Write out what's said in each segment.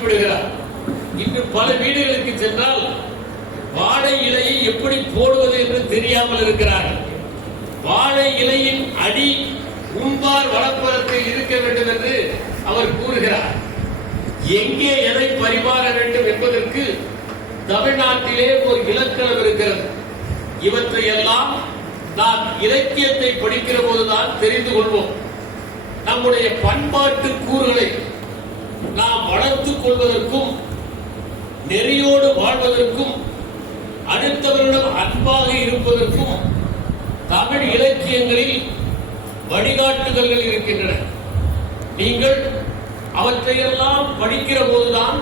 குறிப்பிடுகிறார். இன்று பல வீடுகளுக்கு சென்றால் வாழை இலையை எப்படி போடுவது என்று தெரியாமல் இருக்கிறார்கள். வாழை இலையின் அடி முன்பார் வலப்புறத்தில் இருக்க வேண்டும் என்று அவர் கூறுகிறார். எங்கே எதை பரிமாற வேண்டும் என்பதற்கு தமிழ்நாட்டிலே ஒரு இலக்கணம் இருக்கிறது. இவற்றையெல்லாம் நாம் இலக்கியத்தை படிக்கிற போதுதான் தெரிந்து கொள்வோம். நம்முடைய பண்பாட்டு கூறுகளை நாம் வளர்த்துக் கொள்வதற்கும் நெறியோடு வாழ்வதற்கும் அடுத்தவரிடம் அன்பாக இருப்பதற்கும் தமிழ் இலக்கியங்களில் வழிகாட்டுதல்கள் இருக்கின்றன. நீங்கள் அவற்றையெல்லாம் படிக்கிற போதுதான்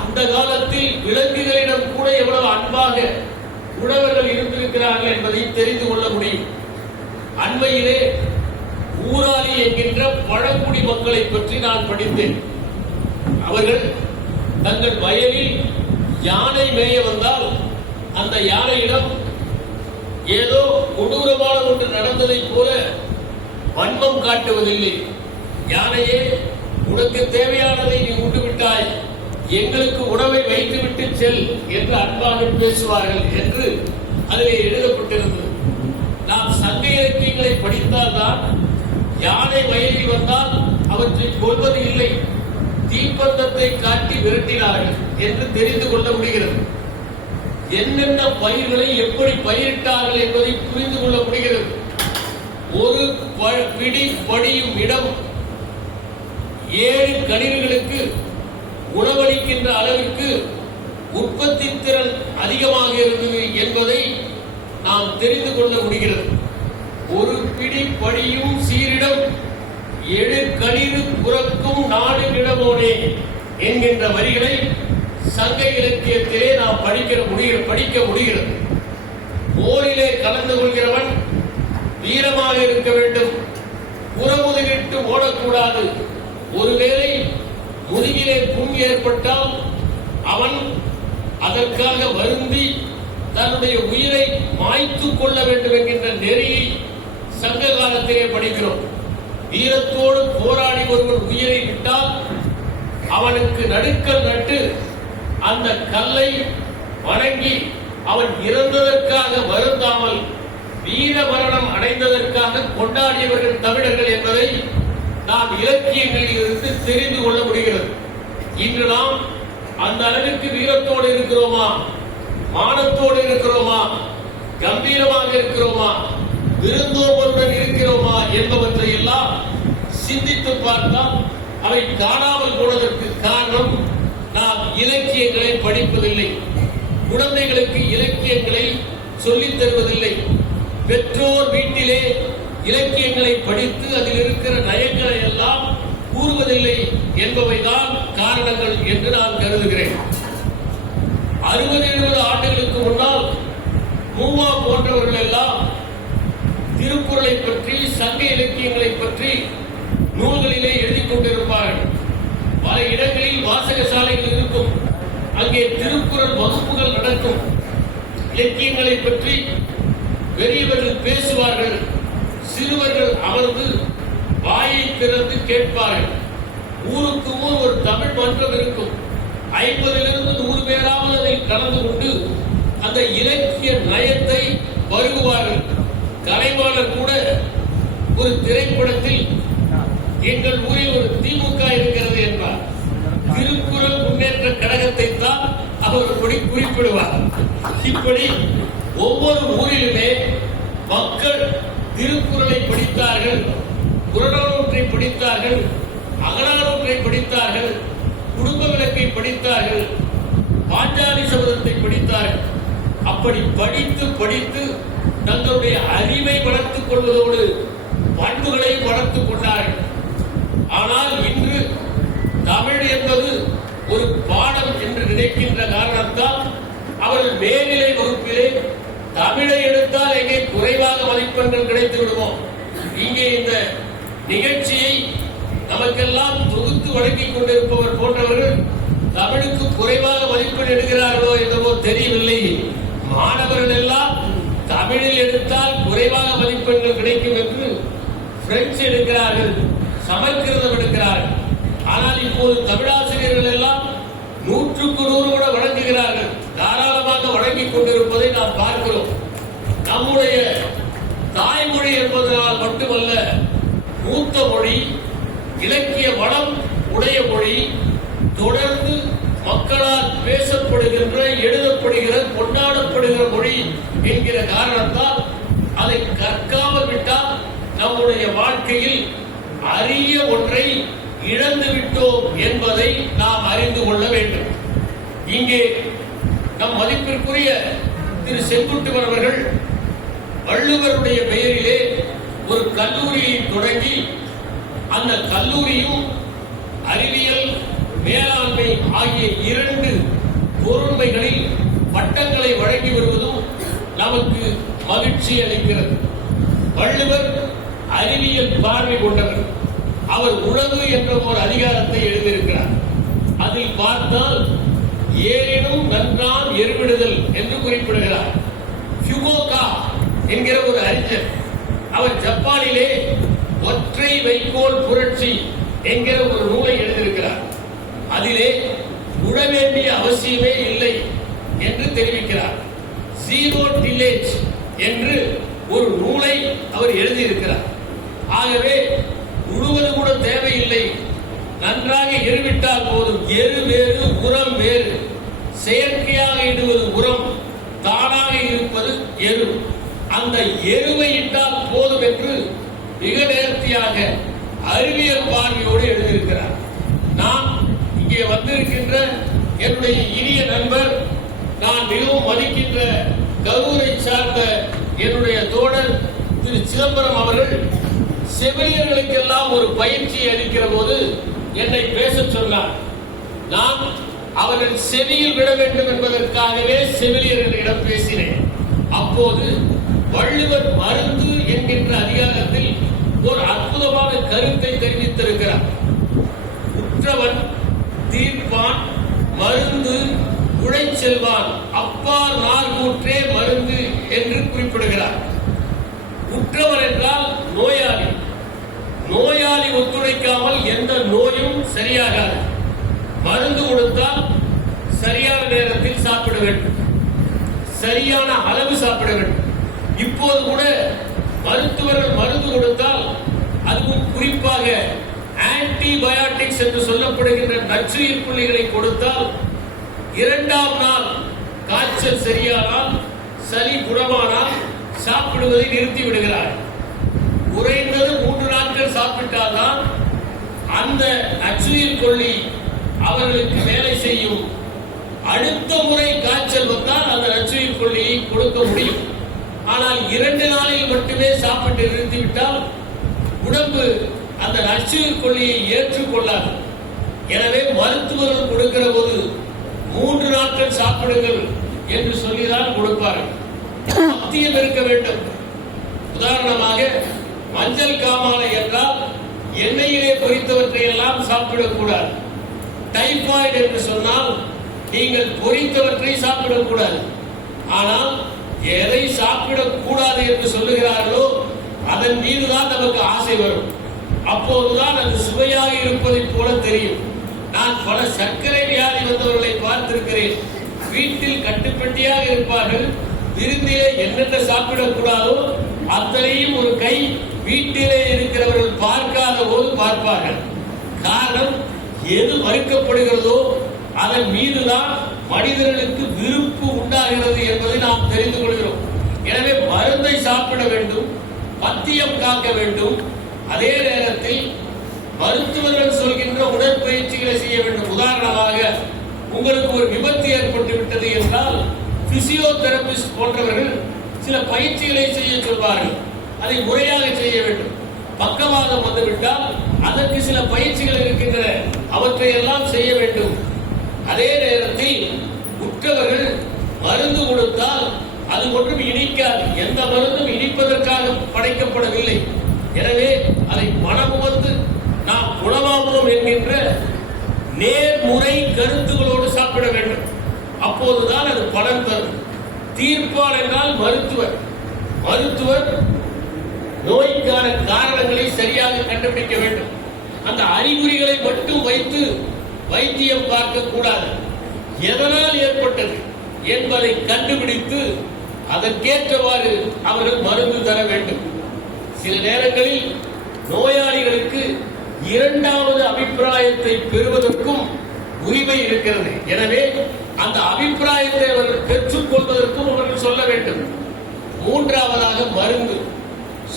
அந்த காலத்தில் விலங்குகளிடம் கூட எவ்வளவு அன்பாக உழவர்கள் இருந்திருக்கிறார்கள் என்பதை தெரிந்து கொள்ள முடியும். அண்மையிலே ஊராளி என்கின்ற பழங்குடி மக்களை பற்றி நான் படித்தேன். அவர்கள் தங்கள் வயலில் யானை மேய வந்தால் அந்த யானையிடம் ஏதோ கொடூரமான ஒன்று நடந்ததைப் போல வன்மம் காட்டுவதில்லை. யானையே, உனக்கு தேவையானதை நீ உண்டுவிட்டாய், எங்களுக்கு உணவை வைத்துவிட்டு செல் என்று அன்பாக பேசுவார்கள் என்று அதிலே எழுதப்பட்டிருந்தது. நாம் சங்க இலக்கியங்களை படித்தால்தான் யானை வயலில் வந்தால் அவற்றை கொள்வது இல்லை, தீப்பந்தத்தை காட்டி விரட்டினார்கள் என்று தெரிந்து கொள்ள முடிகிறது. என்னென்ன பயிர்களை எப்படி பயிரிட்டார்கள் என்பதை புரிந்து கொள்ள முடிகிறது. ஒரு பிடி படியும் இடம் 7 கணில்களுக்கு உணவளிக்கின்ற அளவிற்கு உற்பத்தி திறன் அதிகமாக இருந்தது என்பதை நாம் தெரிந்து கொள்ள முடிகிறது. ஒரு பிடி படியும் சீரிடம் 7 கணிறு புறக்கும் 4 இடமோனே என்கின்ற வரிகளை சங்க இலக்கியத்திலே நாம் படிக்க முடிகிறது. போரிலே கலந்து கொள்கிறவன் வீரமாக இருக்க வேண்டும், புறமுதுகிட்டு ஓடக்கூடாது. ஒருவேளை முதுகிலே புண் ஏற்பட்டால் அவன் அதற்காக வருந்தி தன்னுடைய உயிரை மாய்த்துக் கொள்ள வேண்டும் என்கின்ற நெறியை சங்க காலத்திலே படிக்கிறோம். வீரத்தோடு போராடி ஒருவன் உயிரை விட்டால் அவனுக்கு நடுக்கல் நட்டு அந்த கல்லை வணங்கி அவன் இறந்ததற்காக வருந்தாமல் வீர மரணம் அடைந்ததற்காக கொண்டாடியவர்கள் தமிழர்கள் என்பதை நாம் இலக்கியங்களில் இருந்து தெரிந்து கொள்ள முடிகிறது. இன்று நாம் அந்த அளவிற்கு வீரத்தோடு இருக்கிறோமா, மானத்தோடு இருக்கிறோமா, கம்பீரமாக இருக்கிறோமா, விருந்தோம்பலுடன் இருக்கிறோமா என்பவற்றை எல்லாம் சிந்தித்து பார்த்தால் அவை காணாமல் போனதற்கு காரணம் நாம் இலக்கியங்களை படிப்பதில்லை, குழந்தைகளுக்கு இலக்கியங்களை சொல்லித் தருவதில்லை, பெற்றோர் வீட்டிலே இலக்கியங்களை படித்து அதில் இருக்கிற நயங்களை எல்லாம் கூறுவதில்லை என்பவைதான் காரணங்கள் என்று நான் கருதுகிறேன். 60-70 ஆண்டுகளுக்கு முன்னால் மூவா போன்றவர்கள் எல்லாம் திருக்குறளை பற்றி சங்க இலக்கியங்களை பற்றி நூல்களிலே எழுதிக் கொண்டிருப்பார்கள். பல இடங்களில் வாசக சாலைகள் இருக்கும், அங்கே திருக்குறள் வகுப்புகள் நடக்கும். இலக்கியங்களை பற்றி பெரியவர்கள் பேசுவார்கள், சிறுவர்கள் அமர்ந்து வாயை திறந்து கேட்பார்கள். ஊருக்கு ஊர் ஒரு தமிழ் மன்றம் இருக்கும். 50 100 பேராவது அதில் கலந்து கொண்டு அந்த இலக்கிய நயத்தை வருகுவார்கள். கலைவாணர் கூட ஒரு திரைப்படத்தில் எங்கள் ஊரில் ஒரு திமுக இருக்கிறது என்பார். திருக்குறள் முன்னேற்ற கழகத்தை தான் அவர் குறிப்பிடுவார். இப்படி ஒவ்வொரு ஊரிலுமே மக்கள் திருக்குறளை படித்தார்கள், புறநானூற்றை படித்தார்கள், அகநானூற்றை படித்தார்கள், குடும்ப விளக்கை படித்தார்கள், பாஞ்சாலி சபதத்தை படித்தார்கள். அப்படி படித்து படித்து தங்களுடைய அறிவை வளர்த்துக் கொள்வதோடு பண்புகளை வளர்த்துக் கொண்டார்கள். ஆனால் இன்று தமிழ் என்பது ஒரு பாடம் என்று நினைக்கின்ற காரணத்தால் அவர்கள் மேல்நிலை வகுப்பிலே தமிழை எடுத்தால் எங்கே குறைவாக மதிப்பெண்கள் கிடைத்து விடுவோம். இங்கே இந்த நிகழ்ச்சியை நமக்கெல்லாம் தொகுத்து வழங்கிக் கொண்டிருப்பவர் போன்றவர்கள் தமிழுக்கு குறைவாக மதிப்பெண் எடுக்கிறார்களோ என்னவோ தெரியவில்லை. மாணவர்கள் எல்லாம் தமிழில் எடுத்தால் குறைவாக மதிப்பெண்கள் கிடைக்கும் என்று பிரெஞ்சு எடுக்கிறார்கள், சமஸ்கிருதம் எடுக்கிறார்கள். ஆனால் இப்போது தமிழாசிரியர்கள் எல்லாம் நாம் பார்க்கிறோம். நம்முடைய தாய்மொழி என்பதனால் மட்டுமல்ல, மூத்த மொழி, இலக்கிய வளம் உடைய மொழி, தொடர்ந்து மக்களால் பேசப்படுகின்ற, எழுதப்படுகிற, கொண்டாடப்படுகிற மொழி என்கிற காரணத்தால் அதை கற்காமல் விட்டால் நம்முடைய வாழ்க்கையில் அரிய ஒன்றை இழந்து விட்டோம் என்பதை நாம் அறிந்து கொள்ள வேண்டும். இங்கே நம் மதிப்பிற்குரிய திரு செங்குட்டுவன் அவர்கள் வள்ளுவருடைய பெயரிலே ஒரு கல்லூரியை தொடங்கி அந்த கல்லூரியும் அறிவியல், மேலாண்மை ஆகிய 2 பொருண்மைகளில் பட்டங்களை வழங்கி வருவதும் நமக்கு மகிழ்ச்சி அளிக்கிறது. வள்ளுவர் அறிவியல் பார்வை கொண்டவர். அவர் உழவு என்ற ஒரு அதிகாரத்தை எழுதியிருக்கிறார். அதில் பார்த்தால் ஏறினும் நன்றான் எருவிடுதல் என்று குறிப்பிடுகிறார். ஃபியூகோகா என்கிற ஒரு அறிஞர், அவர் ஜப்பானிலே ஒற்றை வைக்கோல் புரட்சி என்கிற ஒரு நூலை எழுதியிருக்கிறார். அதிலே உழ வேண்டிய அவசியமே இல்லை என்று தெரிவிக்கிறார். ஜீரோ டில்லேஜ் என்று ஒரு நூலை அவர் எழுதியிருக்கிறார். ஆகவே உழுவது கூட தேவையில்லை, நன்றாக எருவிட்டால் போதும். எரு வேறு, உரம் வேறு. செயற்கையாக இடுவது உரம், தானாக இருப்பது எரு. அந்த எருவை இட்டால் போதும் என்று மிக நேர்த்தியாக அறிவியல் பார்வையோடு எழுதியிருக்கிறார். நான் இங்கே வந்திருக்கின்ற என்னுடைய இனிய நண்பர், நான் மிகவும் மதிக்கின்ற கரூரை சார்ந்த என்னுடைய தோழர் திரு சிதம்பரம் அவர்கள் செவிலியர்களுக்கெல்லாம் ஒரு பயிற்சி அளிக்கிற போது என்னை பேச சொன்னார். நான் அவர்கள் செவியில் விட வேண்டும் என்பதற்காகவே செவிலியர்களிடம் பேசினேன். அப்போது வள்ளுவர் மருந்து என்கின்ற அதிகாரத்தில் ஒரு அற்புதமான கருத்தை தெரிவித்திருக்கிறார். உற்றவன் தீர்ப்பான் மருந்து உழைச்செல்வான், அப்பார் நார்கூற்றே மருந்து என்று குறிப்பிடுகிறார். உற்றவர் என்றால் நோயாளி. நோயாளி ஒத்துழைக்காமல் எந்த நோயும் சரியாகாது. மருந்து கொடுத்தால் சரியான நேரத்தில் சாப்பிட வேண்டும், சரியான அளவு சாப்பிட வேண்டும். இப்போது கூட மருத்துவர்கள் மருந்து கொடுத்தால், அதுவும் குறிப்பாக ஆன்டிபயோட்டிக்ஸ் என்று சொல்லப்படுகின்ற நச்சுயிர் புள்ளிகளை கொடுத்தால் 2ஆம் நாள் காய்ச்சல் சரியானால், சளி குணமானால் சாப்பிடுவதை நிறுத்தி விடுகிறார். குறைந்தது 3 நாட்கள் சாப்பிட்டால்தான் அந்த நச்சுயிர் கொல்லி அவர்களுக்கு வேலை செய்யும். அடுத்த முறை காய்ச்சல் வந்தால் அந்த நச்சுயிர் கொல்லியை கொடுக்க முடியும். ஆனால் 2 நாளில் மட்டுமே சாப்பிட்டு நிறுத்திவிட்டால் உடம்பு அந்த நச்சுயிர் கொல்லியை ஏற்றுக்கொள்ளாது. எனவே மருத்துவர்கள் கொடுக்கிற போது 3 நாட்கள் சாப்பிடுங்கள் என்று சொல்லிதான் கொடுப்பார்கள். பத்தியம் இருக்க வேண்டும். உதாரணமாக மஞ்சள் காமாலை என்றால் எண்ணெயிலே பொரித்தவற்றை எல்லாம் சாப்பிடக்கூடாது. டைபாய்டு என்று சொன்னால் நீங்கள் பொரித்தவற்றை சாப்பிடக்கூடாது. ஆனால் எதை சாப்பிடக்கூடாது என்று சொல்லுகிறார்களோ அதன் மீதுதான் நமக்கு ஆசை வரும். அப்போதுதான் அது சுவையாக இருப்பதை போல தெரியும். நான் பல சர்க்கரை வியாதி வந்தவர்களை பார்த்திருக்கிறேன். வீட்டில் கட்டுப்பட்டியாக இருப்பார்கள். விருந்திலே என்னென்ன சாப்பிடக்கூடாதோ அத்தனையும் ஒரு கை வீட்டிலே இருக்கிறவர்கள் பார்க்காத போது பார்ப்பார்கள். காரணம், எது மறுக்கப்படுகிறதோ அதன் மீதுதான் மனிதர்களுக்கு விருப்பு உண்டாகிறது என்பதை நாம் தெரிந்து கொள்கிறோம். எனவே மருந்தை சாப்பிட வேண்டும், பத்தியம் காக்க வேண்டும். அதே நேரத்தில் மருத்துவர்கள் சொல்கின்ற உடற்பயிற்சிகளை செய்ய வேண்டும். உதாரணமாக உங்களுக்கு ஒரு விபத்து ஏற்பட்டு விட்டது என்றால் பிசியோதெரபிஸ்ட் போன்றவர்கள் சில பயிற்சிகளை செய்ய சொல்வார்கள். அதை முறையாக செய்ய வேண்டும். பக்கவாதம் வந்துவிட்டால் அதற்கு சில பயிற்சிகள் இருக்கின்றன, அவற்றை எல்லாம் செய்ய வேண்டும். அதே நேரத்தில் உற்றவர்கள் மருந்து கொடுத்தால் அது ஒன்றும் இனிக்காது. எந்த மருந்தும் இனிப்பதற்காக படைக்கப்படவில்லை. எனவே அதை மனமுவந்து நாம் குணமாகுவோம் என்கின்ற நேர்முறை கருத்துகளோடு சாப்பிட வேண்டும். அப்போதுதான் அது பலன் தரும். தீர்ப்பான் என்றால் மருத்துவர். மருத்துவர் நோய்க்கான காரணங்களை சரியாக கண்டுபிடிக்க வேண்டும். அந்த அறிகுறிகளை மட்டும் வைத்து வைத்தியம் பார்க்க கூடாது. எதனால் ஏற்பட்டது என்பதை கண்டுபிடித்து அதற்கேற்றவாறு அவர்கள் மருந்து தர வேண்டும். சில நேரங்களில் நோயாளிகளுக்கு இரண்டாவது அபிப்பிராயத்தை பெறுவதற்கும் உரிமை இருக்கிறது. எனவே அந்த அபிப்பிராயத்தை அவர்கள் பெற்றுக்கொள்வதற்கும் அவர்கள் சொல்ல வேண்டும். மூன்றாவதாக மருந்து,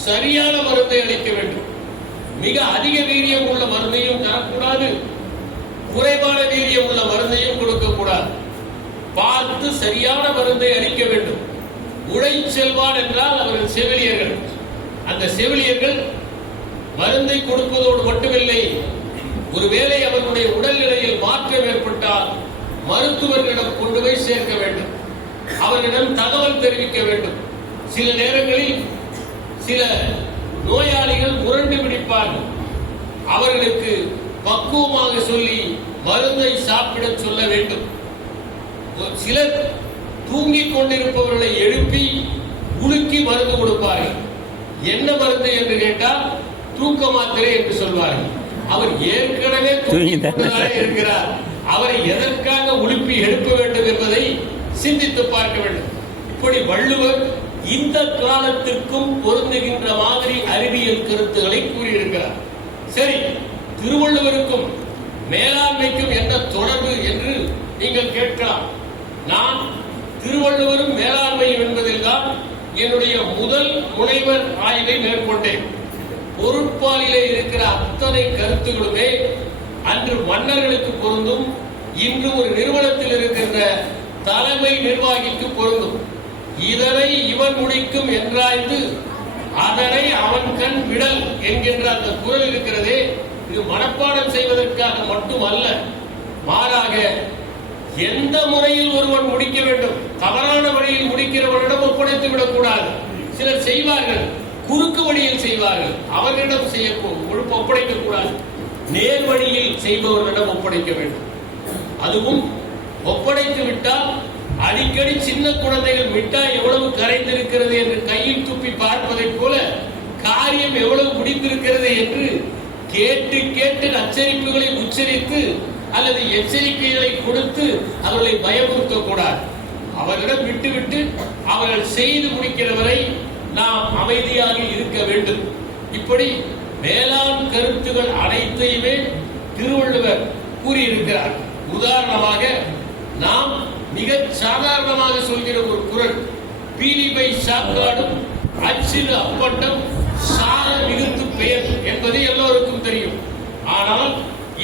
சரியான மருந்தை அளிக்க வேண்டும். மிக அதிக வீரியம் உள்ள மருந்தையும் தரக்கூடாது, குறைவான வீரியம் உள்ள மருந்தையும் கொடுக்கக்கூடாது. பார்த்து சரியான மருந்தை அளிக்க வேண்டும். உழைச்செல்வான் என்றால் அவர்கள் செவிலியர்கள். அந்த செவிலியர்கள் மருந்தை கொடுப்பதோடு மட்டுமில்லை, ஒருவேளை அவர்களுடைய உடல்நிலையில் மாற்றம் ஏற்பட்டால் மருத்துவர்களிடம் கொண்டு போய் சேர்க்க வேண்டும், அவர்களிடம் தகவல் தெரிவிக்க வேண்டும். சில நேரங்களில் சில நோயாளிகள் முரண்டு பிடிப்பார்கள். அவர்களுக்கு பக்குவமாக சொல்லி மருந்தை சாப்பிட சொல்ல வேண்டும். சிலர் தூங்கிக் கொண்டிருப்பவர்களை எழுப்பி குலுக்கி மருந்து கொடுப்பார்கள். என்ன மருந்து என்று கேட்டால் தூக்க மாத்திரை என்று சொல்வார்கள். அவர் ஏற்கனவே இருக்கிறார், அவரை எதற்காக உலுப்பி எழுப்ப வேண்டும் என்பதை சிந்தித்து பார்க்க வேண்டும். இப்படி வள்ளுவர் இந்த காலத்திற்கும் பொருந்துகின்ற மாதிரி அறிவியல் கருத்துக்களை கூறியிருக்கிறார். சரி, திருவள்ளுவருக்கும் மேலாண்மைக்கும் என்ன தொடர்பு என்று நீங்கள் கேட்கலாம். நான் திருவள்ளுவரும் மேலாண்மையும் என்பதில் தான் என்னுடைய முதல் முனைவர் ஆய்வை மேற்கொண்டேன். பொருட்பாலிலே இருக்கிற அத்தனை கருத்துகளுமே அன்று மன்னர்களுக்கு பொருந்தும், இன்று ஒரு நிறுவனத்தில் இருக்கின்ற தலைமை நிர்வாகிக்கு பொருந்தும். இதனை இவன் முடிக்கும் என்றாய்ந்து அதனை அவன் கண் விடல் என்கின்ற அந்த குரல் இருக்கிறதே, இது மனப்பாடம் செய்வதற்காக மட்டும் அல்ல, மாறாக எந்த முறையில் ஒருவன் முடிக்க வேண்டும், தவறான வழியில் முடிக்கிறவனிடம் ஒப்படைத்து விடக்கூடாது. சிலர் செய்வார்கள், குறுக்கு வழியில் செய்வார்கள், அவர்களிடம் செய்ய ஒப்படைக்க கூடாது. நேர் வழியில் செய்பவர்களிடம் ஒப்படைக்க வேண்டும். அதுவும் ஒப்படைத்து விட்டால் அடிக்கடி சின்ன குழந்தைகள் மிட்டாய் எவ்வளவு கரைந்திருக்கிறது என்று கையில் துப்பி பார்ப்பதை போல காரியம் எவ்வளவு முடிந்திருக்கிறது என்று கேட்டு கேட்டு அச்சரிப்புகளை உச்சரித்து அல்லது எச்சரிக்கைகளை கொடுத்து அவர்களை பயமுறுத்தக்கூடாது. அவர்களிடம் விட்டுவிட்டு அவர்கள் செய்து முடிக்கிறவரை நாம் அமைதியாக இருக்க வேண்டும். இப்படி மேலாண் கருத்துகள் அனைத்தையுமே திருவள்ளுவர் கூறியிருக்கிறார். உதாரணமாக நாம் மிக சாதாரணமாக சொல்கிற ஒரு குறள், பீலிபை சாக்காடும் அச்சிறு அப்பட்டம் சார மிகுத்து பெயர் என்பது எல்லோருக்கும் தெரியும். ஆனால்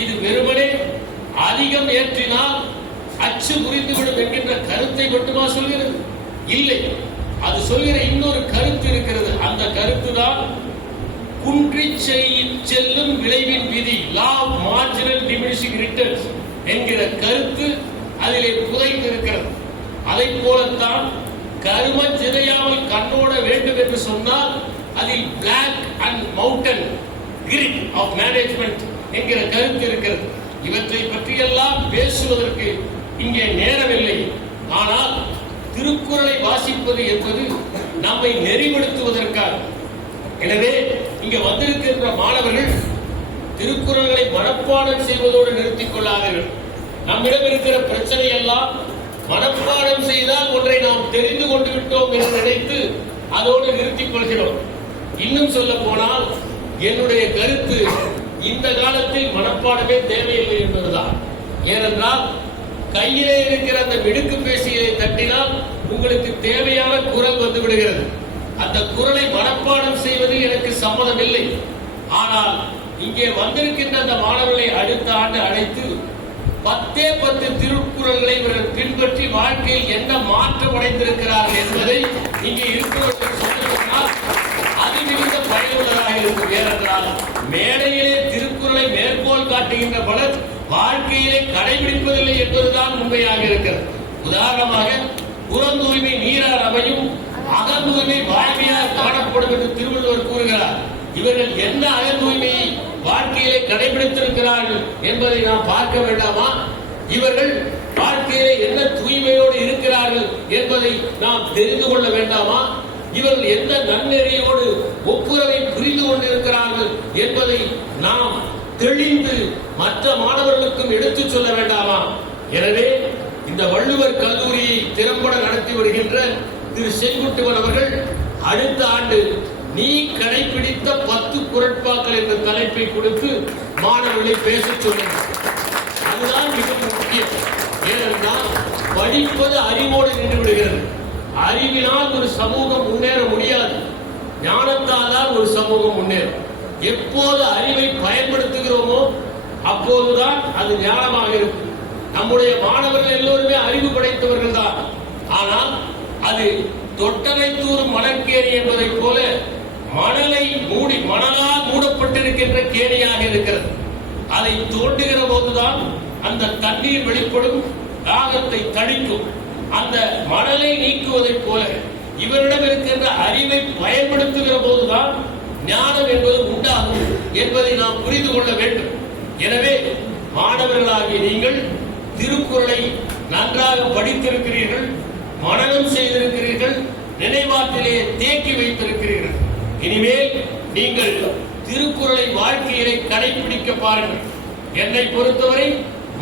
இது வெறுமனே அதிகம் ஏற்றினால் அச்சு முறிந்துவிடும் என்கின்ற கருத்தை மட்டுமா சொல்கிறது? இல்லை, அது சொல்கிற இன்னொரு கருத்து இருக்கிறது. அந்த கருத்து தான் குன்றி செல்லும் விளைவின் விதி, law of marginal diminishing returns என்கிற கருத்து அதிலே புதைந்து இருக்கிறது. அதை போலத்தான் கரும சிதையாமல் கண்ணோட வேண்டும் என்று சொன்னால் அதில் Blake and Mouton grid of management என்கிற கருத்து இருக்கிறது. இவற்றை பற்றியெல்லாம் பேசுவதற்கு இங்கே நேரமில்லை. ஆனால் திருக்குறளை வாசிப்பது என்பது நம்மை நெறிப்படுத்துவதற்காக. எனவே இங்கே வந்திருக்கின்ற மாணவர்கள் திருக்குறள்களை மனப்பாடம் செய்வதோடு நிறுத்திக் கொள்ளாதீர்கள். நம்மிடம் இருக்கிற பிரச்சனை எல்லாம் மனப்பாடம் செய்தால் ஒன்றை நாம் தெரிந்து கொண்டு விட்டோம் என்று நினைத்து அதோடு நிறுத்திக் கொள்கிறோம். இன்னும் சொல்ல போனால் என்னுடைய கருத்து இந்த காலத்தில் மனப்பாடமே தேவையில்லை என்பதுதான். ஏனென்றால் கையிலே இருக்கிற அந்த மிடுக்கு பேசியை தட்டினால் உங்களுக்கு தேவையான குரல் வந்து விடுகிறது. அந்த குரலை மனப்பாடம் செய்வது எனக்கு சம்மதம் இல்லை. ஆனால் இங்கே வந்திருக்கின்ற அந்த மாணவர்களை அடுத்த ஆண்டு அழைத்து 10 திருக்குறள்களை இவர்கள் பின்பற்றி வாழ்க்கையில் என்ன மாற்றம் அடைந்திருக்கிறார்கள் என்பதை இங்கே இருக்கிறவர்கள் சொன்னால் அது மிகுந்த பயனுள்ளதாக இருக்கும். ஏனென்றால் மேடையிலே திருக்குறளை மேற்கோள் காட்டுகின்ற பலர் வாழ்க்கையிலே கடைபிடிப்பதில்லை என்பதுதான் உண்மையாக இருக்கிறது. உதாரணமாக புறந்தூய்மை நீரார் அமையும், அகந்தூய்மை வாய்மையார் காணப்படும் என்று திருவள்ளுவர் கூறுகிறார். இவர்கள் என்ன அகந்தூய்மையை வாழ்க்கையிலே கடைபிடித்திருக்கிறார்கள் என்பதை நாம் பார்க்க வேண்டாமா? இவர்கள் வாழ்க்கையிலே என்ன தூய்மையோடு இருக்கிறார்கள் என்பதை நாம் தெரிந்து கொள்ள வேண்டாமா? இவர்கள் எந்த நன்னெறியோடு ஒப்புரவை புரிந்து கொண்டிருக்கிறார்கள் என்பதை நாம் தெளிந்து மற்ற மாணவர்களுக்கும் எடுத்துச் சொல்ல வேண்டாமா? எனவே இந்த வள்ளுவர் கல்லூரியை திறம்பட நடத்தி வருகின்ற திரு செங்குட்டுவன் அவர்கள் அடுத்த ஆண்டு நீ கடைபிடித்த 10 குறட்பாக்கள் என்ற தலைப்பை கொடுத்து மாணவர்களை பேசச் சொன்னார். அதுதான் மிக முக்கியம். ஏனென்றால் படிப்பது அறிவோடு நின்று விடுகிறது. அறிவினால் ஒரு சமூகம் முன்னேற முடியாது. ஞானத்தால் தான் ஒரு சமூகம் முன்னேறும். எப்போது அறிவை பயன்படுத்துகிறோமோ அப்போதுதான் அது ஞானமாக இருக்கும். நம்முடைய மாணவர்கள் எல்லோருமே அறிவு படைத்தவர்கள் தான். ஆனால் அது தொட்டனை தூரும் மணற்கேணி என்பதை போல மணலால் மூடப்பட்டிருக்கின்ற கேணியாக இருக்கிறது. அதை தோண்டுகிற போதுதான் அந்த தண்ணீர் வெளிப்படும், தாகத்தை தணிக்கும். அந்த மணலை நீக்குவதைப் போல இவரிடம் இருக்கின்ற அறிவை பயன்படுத்துகிற போதுதான் ஞானம் என்பது உண்டாகும் என்பதை நாம் புரிந்து கொள்ள வேண்டும். எனவே மாணவர்களாகிய நீங்கள் திருக்குறளை நன்றாக படித்திருக்கிறீர்கள், மனனம் செய்திருக்கிறீர்கள், நினைவாற்றிலே தேக்கி வைத்திருக்கிறீர்கள். இனிமேல் நீங்கள் திருக்குறளை வாழ்க்கையிலே கடைபிடிக்க பாருங்கள். என்னை பொறுத்தவரை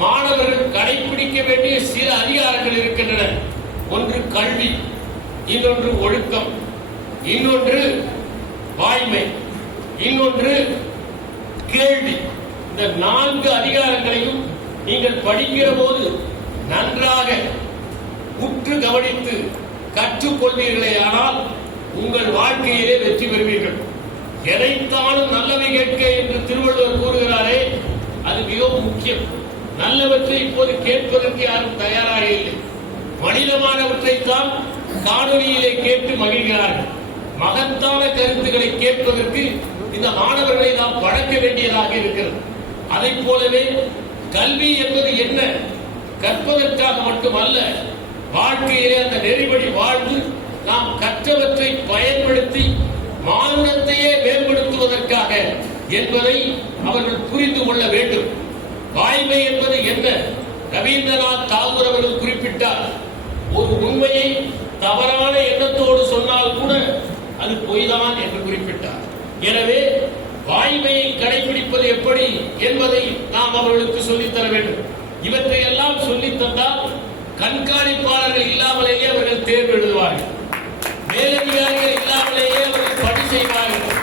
மாணவர்கள் கடைபிடிக்க வேண்டிய சில அதிகாரங்கள் இருக்கின்றன. ஒன்று கல்வி, இன்னொன்று ஒழுக்கம், இன்னொன்று வாய்மை, இன்னொன்று கேள்வி. இந்த 4 அதிகாரங்களையும் நீங்கள் படிக்கிற போது நன்றாக உற்று கவனித்து கற்றுக்கொள்வீர்களே ஆனால் உங்கள் வாழ்க்கையிலே வெற்றி பெறுவீர்கள். எதைத்தானும் நல்லவை கேட்க என்று திருவள்ளுவர் கூறுகிறாரே, அது மிகவும் முக்கியம். நல்லவற்றை இப்போது கேட்பதற்கு யாரும் தயாராக இல்லை. மனிதமானவற்றைத்தான் காணொலியிலே கேட்டு மகிழ்கிறார்கள். மகத்தான கருத்துக்களை கேட்பதற்கு இந்த மாணவர்களை நாம் பழக்க வேண்டியதாக இருக்கிறது. அதை போலவே கல்வி என்பது என்ன, கற்பதற்காக மட்டுமல்ல, வாழ்க்கையிலே அந்த நெறிபடி வாழ்ந்து நாம் கற்றவற்றை பயன்படுத்தி மானுடத்தையே மேம்படுத்துவதற்காக என்பதை அவர்கள் புரிந்து கொள்ள வேண்டும். வாய்மை என்பது என்ன? ரவீந்திரநாத் தாகூர் அவர்கள் குறிப்பிட்டார், ஒரு உண்மையை தவறான எண்ணத்தோடு சொன்னால் கூட அது பொய்தான் என்று குறிப்பிட்டார். எனவே வாய்மையை கடைபிடிப்பது எப்படி என்பதை நாம் அவர்களுக்கு சொல்லித்தர வேண்டும். இவற்றை எல்லாம் சொல்லித் தந்தால் கண்காணிப்பாளர்கள் இல்லாமலேயே அவர்கள் தேர்வு எழுதுவார்கள், மேலதிகாரிகள் இல்லாமலேயே அவர்கள் பணி செய்வார்கள்,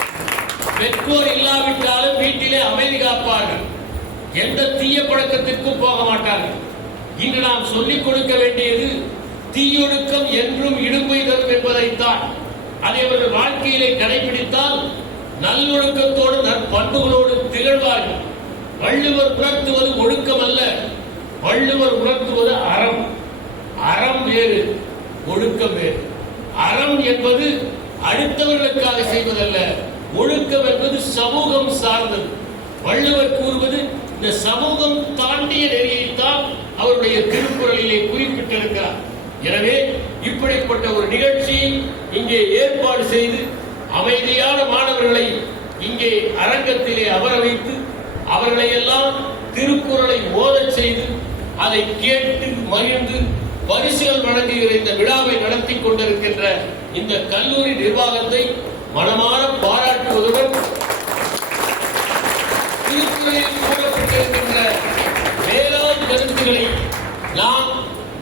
பெற்றோர் இல்லாவிட்டாலும் வீட்டிலே அமைதி காப்பார்கள், எந்த தீய பழக்கத்திற்கும் போக மாட்டார்கள். இன்று நாம் சொல்லிக் கொடுக்க வேண்டியது தீயொழுக்கம் என்றும் இடும்பை தரும் என்பதைத்தான். அதை அவர்கள் வாழ்க்கையிலே கடைபிடித்தால் நல்லொழுக்கத்தோடு நற்பண்புகளோடு திகழ்வார்கள். வள்ளுவர் உணர்த்துவது ஒழுக்கம் அல்ல, வள்ளுவர் உணர்த்துவது அறம். அறம் வேறு, ஒழுக்கம் வேறு. அறம் என்பது அடுத்தவர்களுக்காக செய்வதல்ல, ஒழுக்கம் என்பது சமூகம் சார்ந்தது. வள்ளுவர் கூறுவது இந்த சமூகம் தாண்டிய நெறியைத்தான் அவருடைய திருக்குறளிலே குறிப்பிட்டிருக்கிறார். எனவே இப்படிப்பட்ட ஒரு நிகழ்ச்சியை இங்கே ஏற்பாடு செய்து அமைதியான மாணவர்களை இங்கே அரங்கத்திலே அமர வைத்து அவர்களை எல்லாம் திருக்குறளை ஓதச் செய்து அதை கேட்டு மகிழ்ந்து பரிசுகள் வழங்குகிற இந்த விழாவை நடத்தி கொண்டிருக்கின்ற இந்த கல்லூரி நிர்வாகத்தை மனமாற பாராட்டுவதுடன் திருக்குறளில் கூறப்பட்டிருக்கின்ற வேளாண் கருத்துக்களை நாம்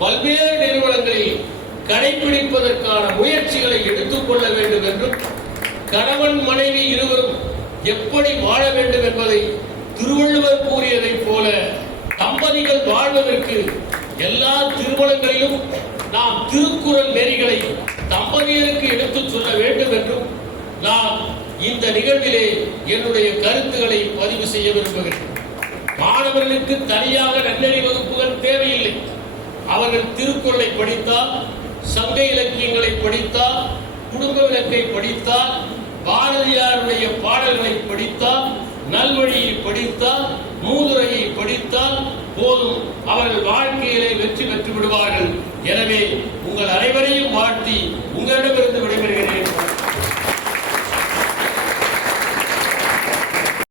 பல்வேறு நிறுவனங்களில் கடைபிடிப்பதற்கான முயற்சிகளை எடுத்துக் கொள்ள வேண்டும் என்றும், கணவன் மனைவி இருவரும் எப்படி வாழ வேண்டும் என்பதை திருவள்ளுவர் கூறியதைப் போல தம்பதிகள் வாழ்வதற்கு எல்லா திருமணங்களிலும் நாம் திருக்குறள் நெறிகளை தம்பதியருக்கு எடுத்துச் சொல்ல வேண்டும் என்றும் நான் இந்த நிகழ்விலே என்னுடைய கருத்துக்களை பதிவு செய்ய விரும்புகிறேன். மாணவர்களுக்கு தனியாக நன்னெறி வகுப்புகள் தேவையில்லை. அவர்கள் திருக்குறளை படித்தால், சங்க இலக்கியங்களை படித்தால், குடும்ப விளக்கை படித்தால், பாரதியாருடைய பாடல்களை படித்தால், நல்வழியை படித்தால், மூதுரையை படித்தால் போதும், அவர்கள் வாழ்க்கையிலே வெற்றி பெற்று விடுவார்கள். எனவே உங்கள் அனைவரையும் வாழ்த்தி உங்களிடமிருந்து